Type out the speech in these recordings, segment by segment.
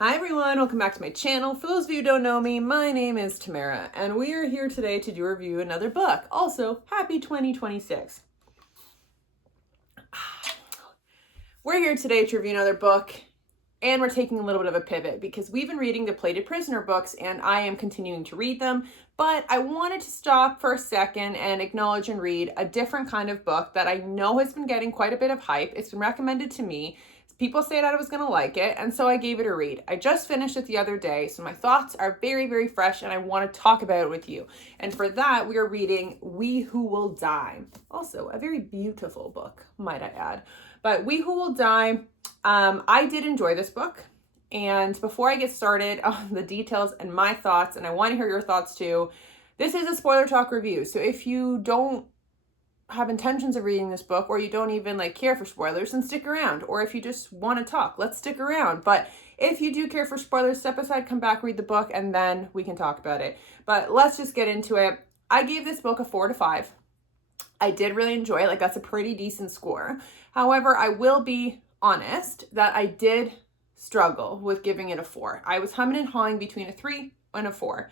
Hi everyone, welcome back to my channel. For those of you who don't know me, my name is Tamara, and we are here today to review another book. Also, happy 2026. We're here today to review another book, and we're taking a little bit of a pivot because we've been reading the Plated Prisoner books, and I am continuing to read them, but I wanted to stop for a second and acknowledge and read a different kind of book that I know has been getting quite a bit of hype. It's been recommended to me. People say that I was going to like it, and so I gave it a read. I just finished it the other day, so my thoughts are very, very fresh, and I want to talk about it with you. And for that, we are reading We Who Will Die. Also, a very beautiful book, might I add. But We Who Will Die, I did enjoy this book. And before I get started on the details and my thoughts, and I want to hear your thoughts too, this is a spoiler talk review. So if you don't have intentions of reading this book, or you don't even care for spoilers, then stick around. Or if you just want to talk, let's stick around. But if you do care for spoilers, step aside, come back, read the book, and then we can talk about it. But let's just get into it. I gave this book a 4 out of 5. I did really enjoy it. That's a pretty decent score. However, I will be honest that I did struggle with giving it a 4. I was humming and hawing between a 3 and a 4.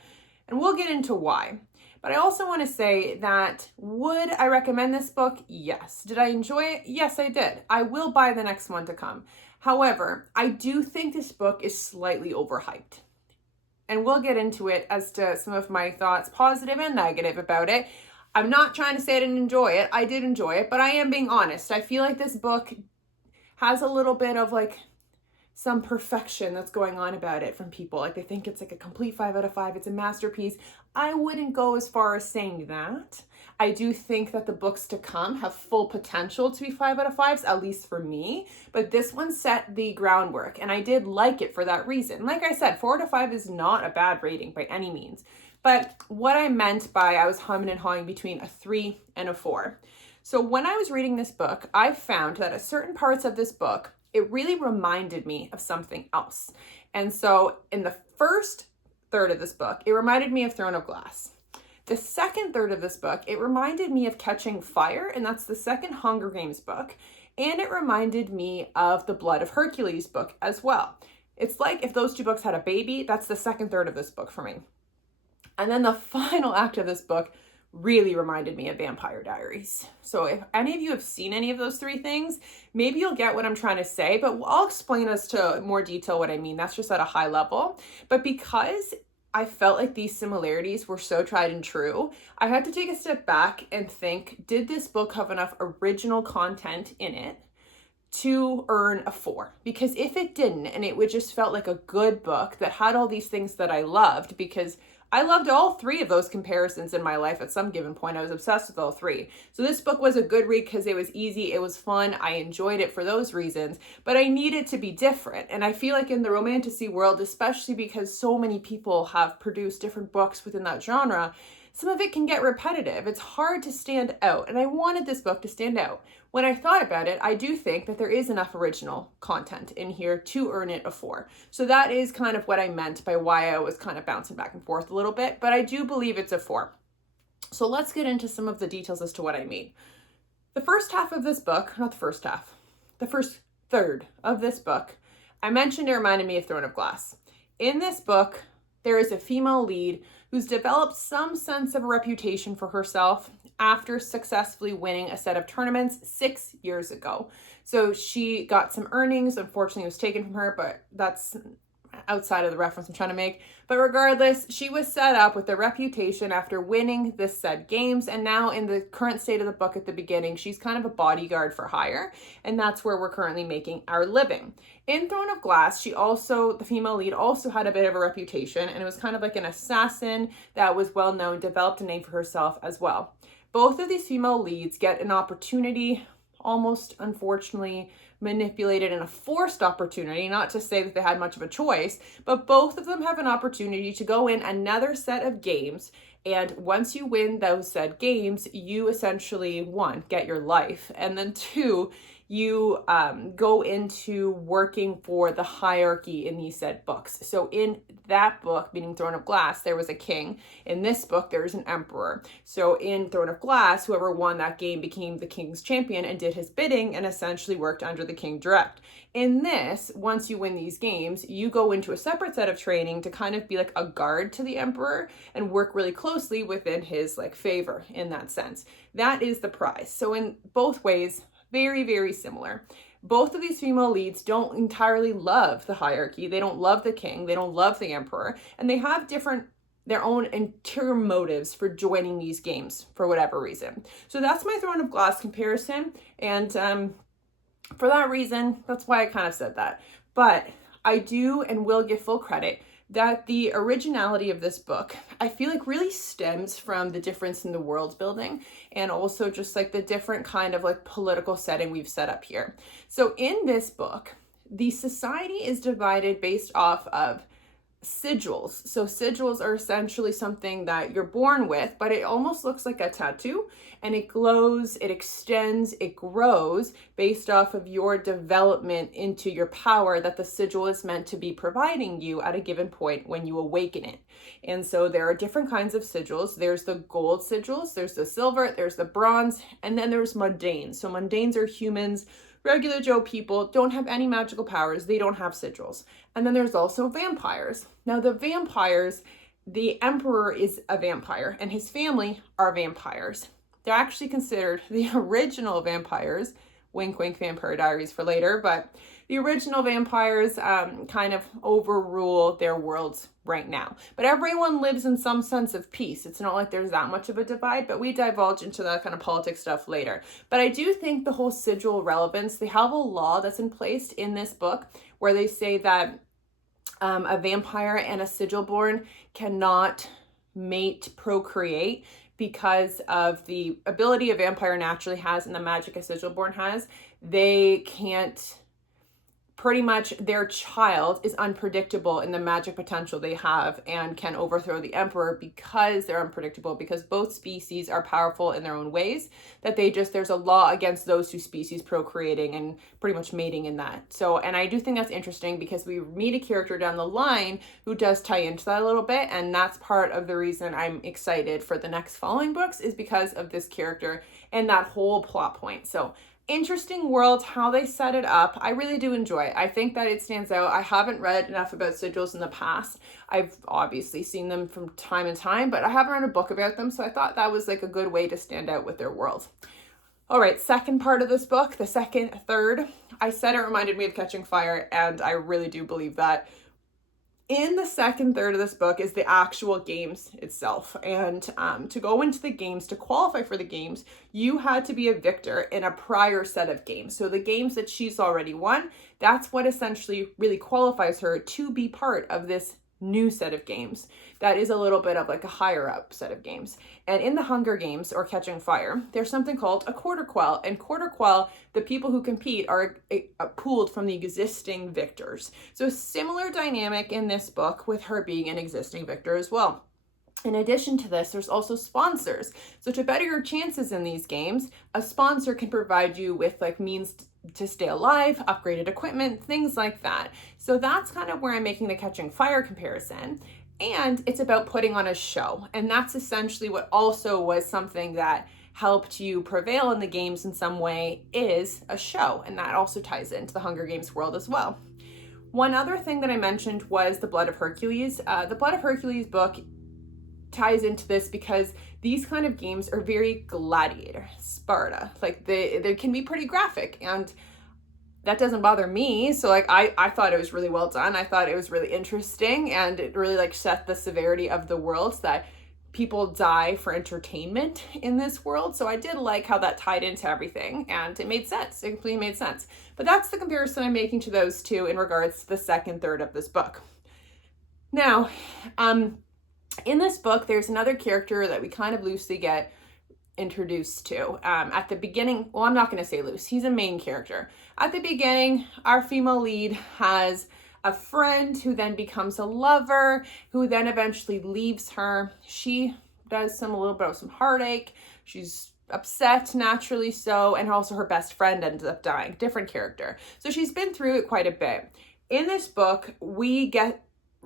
And we'll get into why. But I also want to say that would I recommend this book? Yes. Did I enjoy it? Yes, I did. I will buy the next one to come. However, I do think this book is slightly overhyped. And we'll get into it as to some of my thoughts, positive and negative, about it. I'm not trying to say I didn't enjoy it. I did enjoy it, but I am being honest. I feel like this book has a little bit of some perfection that's going on about it from people. They think it's a complete 5 out of 5. It's a masterpiece. I wouldn't go as far as saying that. I do think that the books to come have full potential to be 5 out of 5s, at least for me. But this one set the groundwork, and I did like it for that reason. Like I said, 4 out of 5 is not a bad rating by any means. But what I meant by I was humming and hawing between a 3 and a 4. So when I was reading this book, I found that at certain parts of this book, it really reminded me of something else. And so in the first third of this book, it reminded me of Throne of Glass. The second third of this book, it reminded me of Catching Fire, and that's the second Hunger Games book. And it reminded me of the Blood of Hercules book as well. It's like if those two books had a baby, that's the second third of this book for me. And then the final act of this book really reminded me of Vampire Diaries. So if any of you have seen any of those three things, maybe you'll get what I'm trying to say, but I'll explain as to more detail what I mean. That's just at a high level. But because I felt like these similarities were so tried and true, I had to take a step back and think, did this book have enough original content in it to earn a 4? Because if it didn't, and it would just felt like a good book that had all these things that I loved, because I loved all 3 of those comparisons in my life at some given point. I was obsessed with all 3. So this book was a good read because it was easy, it was fun, I enjoyed it for those reasons, but I needed to be different. And I feel like in the romantasy world, especially because so many people have produced different books within that genre, some of it can get repetitive. It's hard to stand out, and I wanted this book to stand out. When I thought about it, I do think that there is enough original content in here to earn it a 4. So that is kind of what I meant by why I was kind of bouncing back and forth a little bit, but I do believe it's a 4. So let's get into some of the details as to what I mean. The first half of this book, not the first half, the first third of this book, I mentioned it reminded me of Throne of Glass. In this book, there is a female lead who's developed some sense of a reputation for herself after successfully winning a set of tournaments 6 years ago. So she got some earnings, unfortunately it was taken from her, but that's outside of the reference I'm trying to make. But regardless, she was set up with a reputation after winning this said games, and now in the current state of the book at the beginning, she's kind of a bodyguard for hire, and that's where we're currently making our living. In Throne of Glass, the female lead also had a bit of a reputation, and it was kind of like an assassin that was well known, developed a name for herself as well. Both of these female leads get an opportunity, almost unfortunately manipulated in a forced opportunity, not to say that they had much of a choice, but both of them have an opportunity to go in another set of games, and once you win those said games, you essentially, 1, get your life, and then 2, you go into working for the hierarchy in these said books. So in that book, meaning Throne of Glass, there was a king. In this book, there's an emperor. So in Throne of Glass, whoever won that game became the king's champion and did his bidding and essentially worked under the king direct. In this, once you win these games, you go into a separate set of training to kind of be like a guard to the emperor and work really closely within his like favor in that sense. That is the prize. So in both ways, very, very similar. Both of these female leads don't entirely love the hierarchy. They don't love the king. They don't love the emperor. And they have their own interior motives for joining these games for whatever reason. So that's my Throne of Glass comparison. And for that reason, that's why I kind of said that. But I do and will give full credit that the originality of this book, I feel like really stems from the difference in the world building and also just like the different kind of like political setting we've set up here. So in this book, the society is divided based off of sigils. So sigils are essentially something that you're born with, but it almost looks like a tattoo, and it glows, it extends, it grows based off of your development into your power that the sigil is meant to be providing you at a given point when you awaken it. And so there are different kinds of sigils. There's the gold sigils, there's the silver, there's the bronze, and then there's mundanes. So mundanes are humans, regular Joe people, don't have any magical powers. They don't have sigils. And then there's also vampires. Now the vampires, the emperor is a vampire and his family are vampires. They're actually considered the original vampires. Wink, wink, Vampire Diaries for later. But the original vampires kind of overrule their worlds right now. But everyone lives in some sense of peace. It's not like there's that much of a divide, but we divulge into that kind of politics stuff later. But I do think the whole sigil relevance, they have a law that's in place in this book where they say that a vampire and a sigil born cannot mate, procreate, because of the ability a vampire naturally has and the magic a sigil born has. They can't, pretty much their child is unpredictable in the magic potential they have and can overthrow the emperor because they're unpredictable, because both species are powerful in their own ways, that there's a law against those two species procreating and pretty much mating in that. So, and I do think that's interesting because we meet a character down the line who does tie into that a little bit, and that's part of the reason I'm excited for the next following books is because of this character and that whole plot point. So interesting world, how they set it up. I really do enjoy it. I think that it stands out. I haven't read enough about sigils in the past. I've obviously seen them from time and time, but I haven't read a book about them, so I thought that was like a good way to stand out with their world. All right, second part of this book, the second third. I said it reminded me of Catching Fire, and I really do believe that. In the second third of this book is the actual games itself. And to go into the games, to qualify for the games, you had to be a victor in a prior set of games. So the games that she's already won, that's what essentially really qualifies her to be part of this new set of games. That is a little bit of like a higher up set of games. And in the Hunger Games or Catching Fire, there's something called a quarter quell. And quarter quell, the people who compete are pooled from the existing victors. So similar dynamic in this book with her being an existing victor as well. In addition to this, there's also sponsors. So to better your chances in these games, a sponsor can provide you with like means to stay alive, upgraded equipment, things like that. So that's kind of where I'm making the Catching Fire comparison. And it's about putting on a show. And that's essentially what also was something that helped you prevail in the games in some way, is a show. And that also ties into the Hunger Games world as well. One other thing that I mentioned was the Blood of Hercules. The Blood of Hercules book ties into this because these kind of games are very gladiator, Sparta. Like they can be pretty graphic, and that doesn't bother me. So like I thought it was really well done. I thought it was really interesting, and it really like set the severity of the world, that people die for entertainment in this world. So I did like how that tied into everything, and it made sense. It completely made sense. But that's the comparison I'm making to those two in regards to the second third of this book. Now, in this book, there's another character that we kind of loosely get introduced to. At the beginning, well, I'm not going to say loose. He's a main character. At the beginning, our female lead has a friend who then becomes a lover, who then eventually leaves her. She does a little bit of some heartache. She's upset, naturally so, and also her best friend ends up dying. Different character. So she's been through it quite a bit. In this book, we get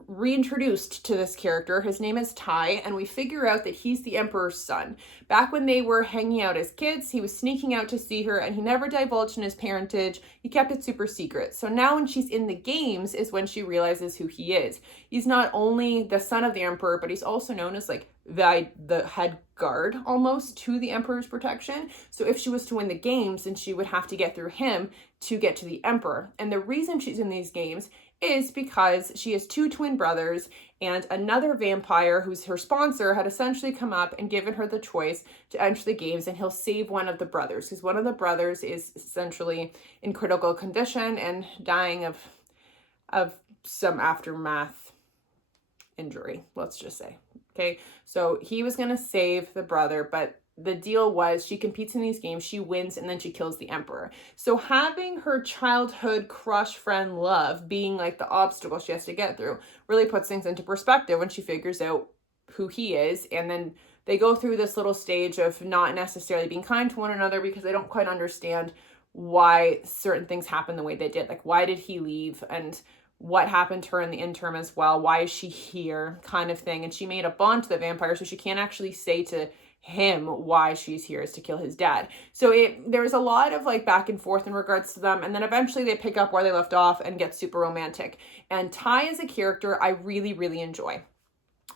reintroduced to this character. His name is Tai, and we figure out that he's the Emperor's son. Back when they were hanging out as kids, he was sneaking out to see her, and he never divulged in his parentage. He kept it super secret. So now when she's in the games is when she realizes who he is. He's not only the son of the Emperor, but he's also known as like the head guard almost to the Emperor's protection. So if she was to win the games, then she would have to get through him to get to the Emperor. And the reason she's in these games is because she has two twin brothers, and another vampire who's her sponsor had essentially come up and given her the choice to enter the games, and he'll save one of the brothers because one of the brothers is essentially in critical condition and dying of some aftermath injury, let's just say. Okay, so he was going to save the brother, but the deal was she competes in these games, she wins, and then she kills the Emperor. So having her childhood crush friend Love being like the obstacle she has to get through really puts things into perspective when she figures out who he is. And then they go through this little stage of not necessarily being kind to one another because they don't quite understand why certain things happen the way they did. Like, why did he leave? And what happened to her in the interim as well? Why is she here? Kind of thing. And she made a bond to the vampire, so she can't actually say to him why she's here is to kill his dad. So there's a lot of like back and forth in regards to them, and then eventually they pick up where they left off and get super romantic. And Tai as a character I really, really enjoy.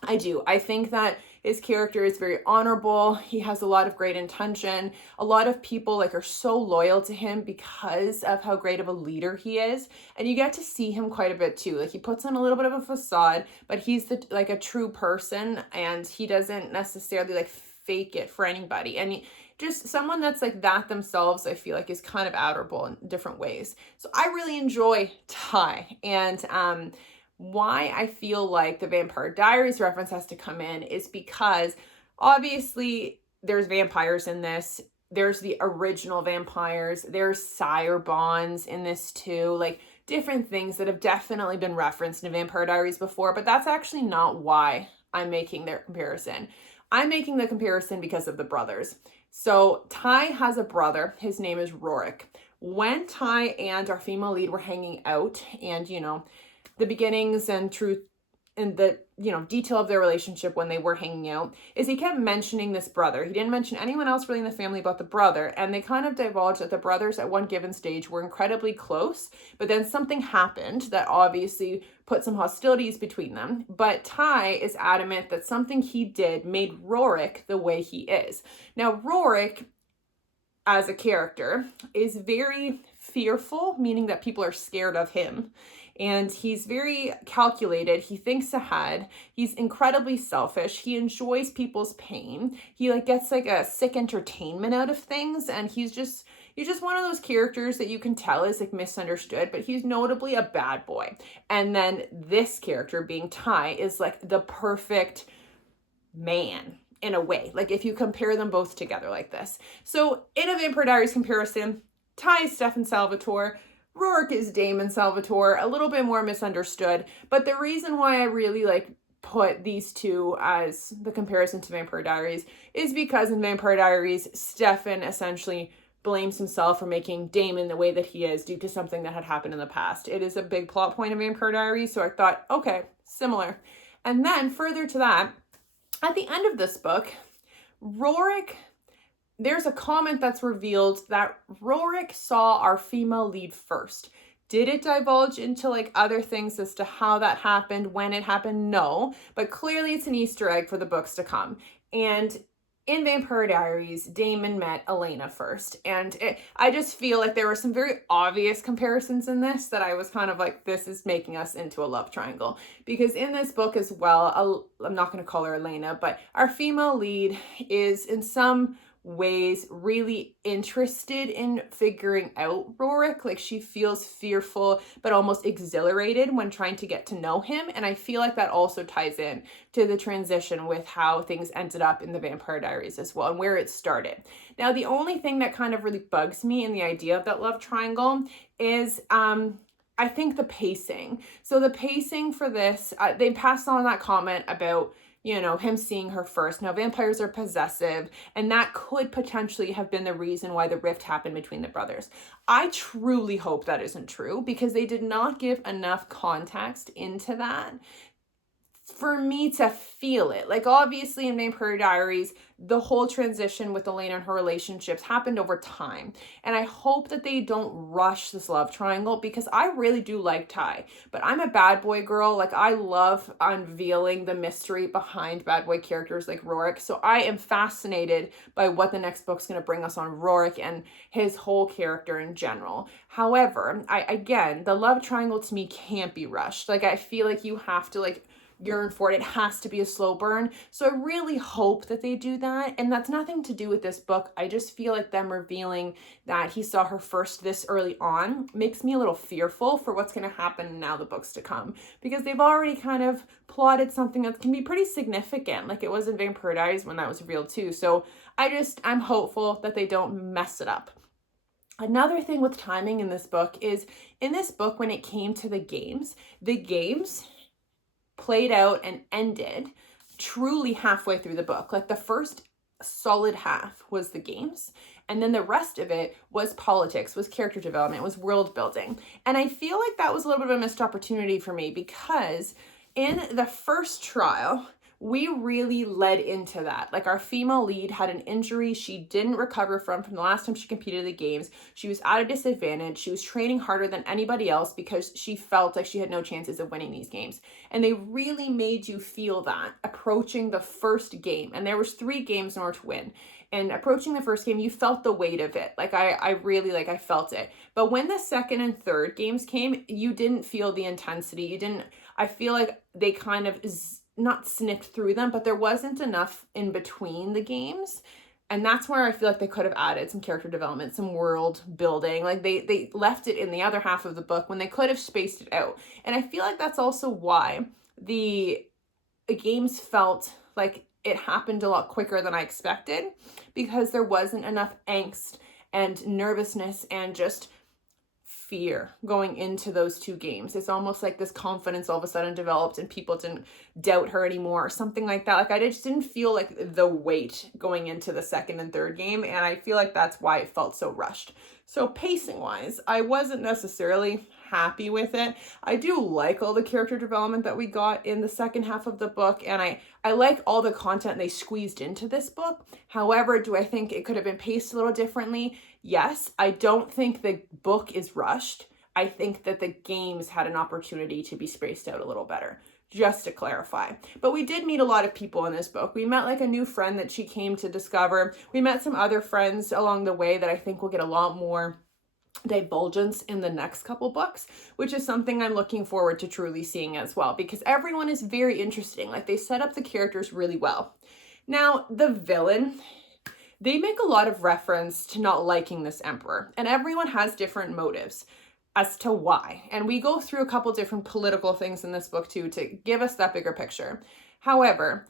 I do. I think that his character is very honorable. He has a lot of great intention. A lot of people like are so loyal to him because of how great of a leader he is. And you get to see him quite a bit too. Like, he puts on a little bit of a facade, but he's like a true person, and he doesn't necessarily like fake it for anybody. And just someone that's like that themselves, I feel like, is kind of admirable in different ways. So I really enjoy Tai. And why I feel like the Vampire Diaries reference has to come in is because obviously there's vampires in this. There's the original vampires. There's sire bonds in this too. Like, different things that have definitely been referenced in Vampire Diaries before, but that's actually not why I'm making their comparison. I'm making the comparison because of the brothers. So Tai has a brother. His name is Rorik. When Tai and our female lead were hanging out, and, you know, the beginnings and truth and the, you know, detail of their relationship when they were hanging out, is he kept mentioning this brother. He didn't mention anyone else really in the family about the brother, and they kind of divulged that the brothers at one given stage were incredibly close, but then something happened that obviously put some hostilities between them. But Tai is adamant that something he did made Rorik the way he is. Now, Rorik, as a character, is very fearful, meaning that people are scared of him. And he's very calculated. He thinks ahead. He's incredibly selfish. He enjoys people's pain. He like gets like a sick entertainment out of things. And he's just one of those characters that you can tell is like misunderstood, but he's notably a bad boy. And then this character, being Tai, is like the perfect man in a way. Like, if you compare them both together like this. So in a Vampire Diaries comparison, Tai is Stefan Salvatore. Rorik is Damon Salvatore, a little bit more misunderstood. But the reason why I really like put these two as the comparison to Vampire Diaries is because in Vampire Diaries, Stefan essentially blames himself for making Damon the way that he is due to something that had happened in the past. It is a big plot point of Vampire Diaries, so I thought, okay, similar. And then further to that, at the end of this book, Rorik, there's a comment that's revealed that Rorik saw our female lead first. Did it divulge into like other things as to how that happened, when it happened? No, but clearly it's an Easter egg for the books to come. And in Vampire Diaries, Damon met Elena first. And I just feel like there were some very obvious comparisons in this that I was kind of like, this is making us into a love triangle. Because in this book as well, I'm not going to call her Elena, but our female lead is in some ways really interested in figuring out Rorik. Like, she feels fearful but almost exhilarated when trying to get to know him, and I feel like that also ties in to the transition with how things ended up in the Vampire Diaries as well and where it started. Now, the only thing that kind of really bugs me in the idea of that love triangle is I think the pacing. So the pacing for this, they passed on that comment about you know, him seeing her first. Now, vampires are possessive, and that could potentially have been the reason why the rift happened between the brothers. I truly hope that isn't true, because they did not give enough context into that for me to feel it. Like, obviously in Vampire Diaries, the whole transition with Elena and her relationships happened over time. And I hope that they don't rush this love triangle, because I really do like Ty. But I'm a bad boy girl. Like, I love unveiling the mystery behind bad boy characters like Rorik. So I am fascinated by what the next book's going to bring us on Rorik and his whole character in general. However, again, the love triangle to me can't be rushed. Like, I feel like you have to, like, yearn for it. It has to be a slow burn. So I really hope that they do that. And that's nothing to do with this book. I just feel like them revealing that he saw her first this early on makes me a little fearful for what's going to happen now the books to come, because they've already kind of plotted something that can be pretty significant, like it was in Vampire Diaries when that was revealed too. So I'm hopeful that they don't mess it up. Another thing with timing in this book is, in this book, when it came to the games played out and ended truly halfway through the book. Like, the first solid half was the games, and then the rest of it was politics, was character development, was world building. And I feel like that was a little bit of a missed opportunity for me, because in the first trial, we really led into that. Like, our female lead had an injury she didn't recover from the last time she competed in the games. She was at a disadvantage. She was training harder than anybody else because she felt like she had no chances of winning these games. And they really made you feel that approaching the first game. And there was 3 games in order to win. And approaching the first game, you felt the weight of it. Like, I really, like, I felt it. But when the second and third games came, you didn't feel the intensity. I feel like they kind of not snipped through them, but there wasn't enough in between the games. And that's where I feel like they could have added some character development, some world building. Like, they left it in the other half of the book when they could have spaced it out. And I feel like that's also why the games felt like it happened a lot quicker than I expected, because there wasn't enough angst and nervousness and just fear going into those 2 games. It's almost like this confidence all of a sudden developed and people didn't doubt her anymore or something like that. Like, I just didn't feel like the weight going into the second and third game, and I feel like that's why it felt so rushed. So pacing wise, I wasn't necessarily happy with it. I do like all the character development that we got in the second half of the book, and I like all the content they squeezed into this book. However, do I think it could have been paced a little differently? Yes. I don't think the book is rushed. I think that the games had an opportunity to be spaced out a little better, just to clarify. But we did meet a lot of people in this book. We met, like, a new friend that she came to discover. We met some other friends along the way that I think will get a lot more divulgence in the next couple books, which is something I'm looking forward to truly seeing as well, because everyone is very interesting. Like, they set up the characters really well. Now, the villain, they make a lot of reference to not liking this emperor, and everyone has different motives as to why. And we go through a couple different political things in this book too to give us that bigger picture. However,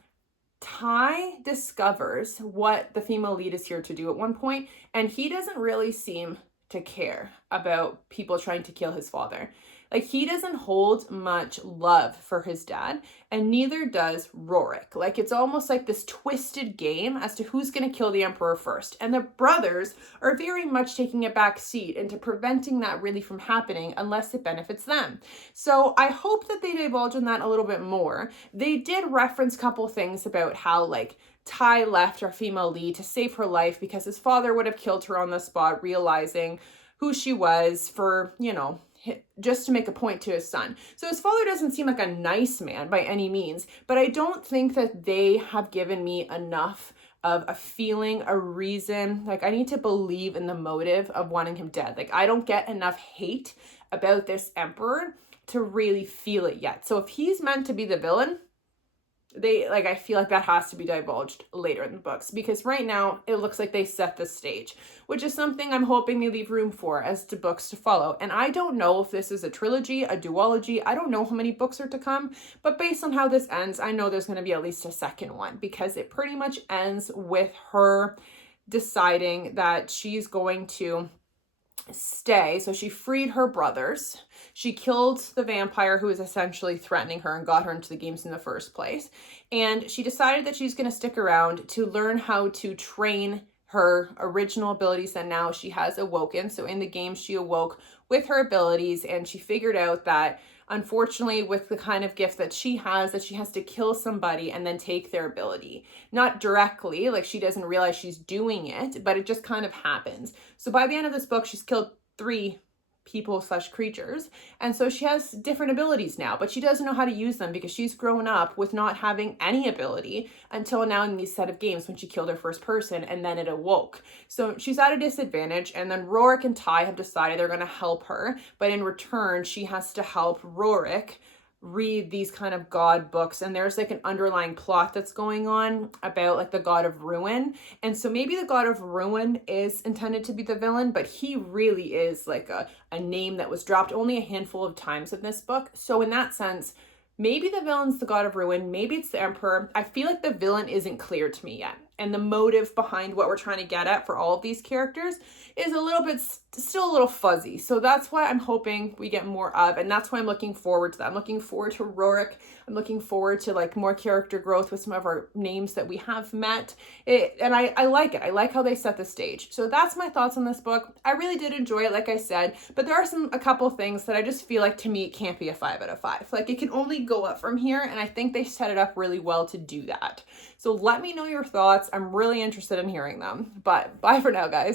Ty discovers what the female lead is here to do at one point, and he doesn't really seem to care about people trying to kill his father. Like, he doesn't hold much love for his dad, and neither does Rorik. Like, it's almost like this twisted game as to who's going to kill the emperor first. And the brothers are very much taking a back seat into preventing that really from happening unless it benefits them. So I hope that they divulge in that a little bit more. They did reference a couple things about how, like, Ty left our female lead to save her life because his father would have killed her on the spot, realizing who she was for, you know, just to make a point to his son. So his father doesn't seem like a nice man by any means, but I don't think that they have given me enough of a feeling, a reason. Like, I need to believe in the motive of wanting him dead. Like, I don't get enough hate about this emperor to really feel it yet. So if he's meant to be the villain, I feel like that has to be divulged later in the books, because right now it looks like they set the stage, which is something I'm hoping they leave room for as to books to follow. And I don't know if this is a trilogy, a duology. I don't know how many books are to come, but based on how this ends, I know there's going to be at least a second one, because it pretty much ends with her deciding that she's going to stay. So she freed her brothers. She killed the vampire who was essentially threatening her and got her into the games in the first place. And she decided that she's going to stick around to learn how to train her original abilities that now she has awoken. So in the game, she awoke with her abilities, and she figured out that unfortunately, with the kind of gift that she has to kill somebody and then take their ability. Not directly, like she doesn't realize she's doing it, but it just kind of happens. So by the end of this book, she's killed 3 people/creatures, and so she has different abilities now, but she doesn't know how to use them because she's grown up with not having any ability until now in these set of games when she killed her first person and then it awoke. So she's at a disadvantage, and then Rorik and Ty have decided they're going to help her, but in return she has to help Rorik read these kind of god books, and there's like an underlying plot that's going on about like the god of ruin. And so maybe the god of ruin is intended to be the villain, but he really is like a name that was dropped only a handful of times in this book. So in that sense, maybe the villain's the god of ruin, maybe it's the emperor. I feel like the villain isn't clear to me yet, and the motive behind what we're trying to get at for all of these characters is a little bit still a little fuzzy. So that's why I'm hoping we get more of, and that's why I'm looking forward to that. I'm looking forward to Rorik. I'm looking forward to like more character growth with some of our names that we have met. And I like it. I like how they set the stage. So that's my thoughts on this book. I really did enjoy it, like I said, but there are a couple things that I just feel like to me it can't be a 5 out of 5. Like it can only go up from here, and I think they set it up really well to do that. So let me know your thoughts. I'm really interested in hearing them. But bye for now, guys.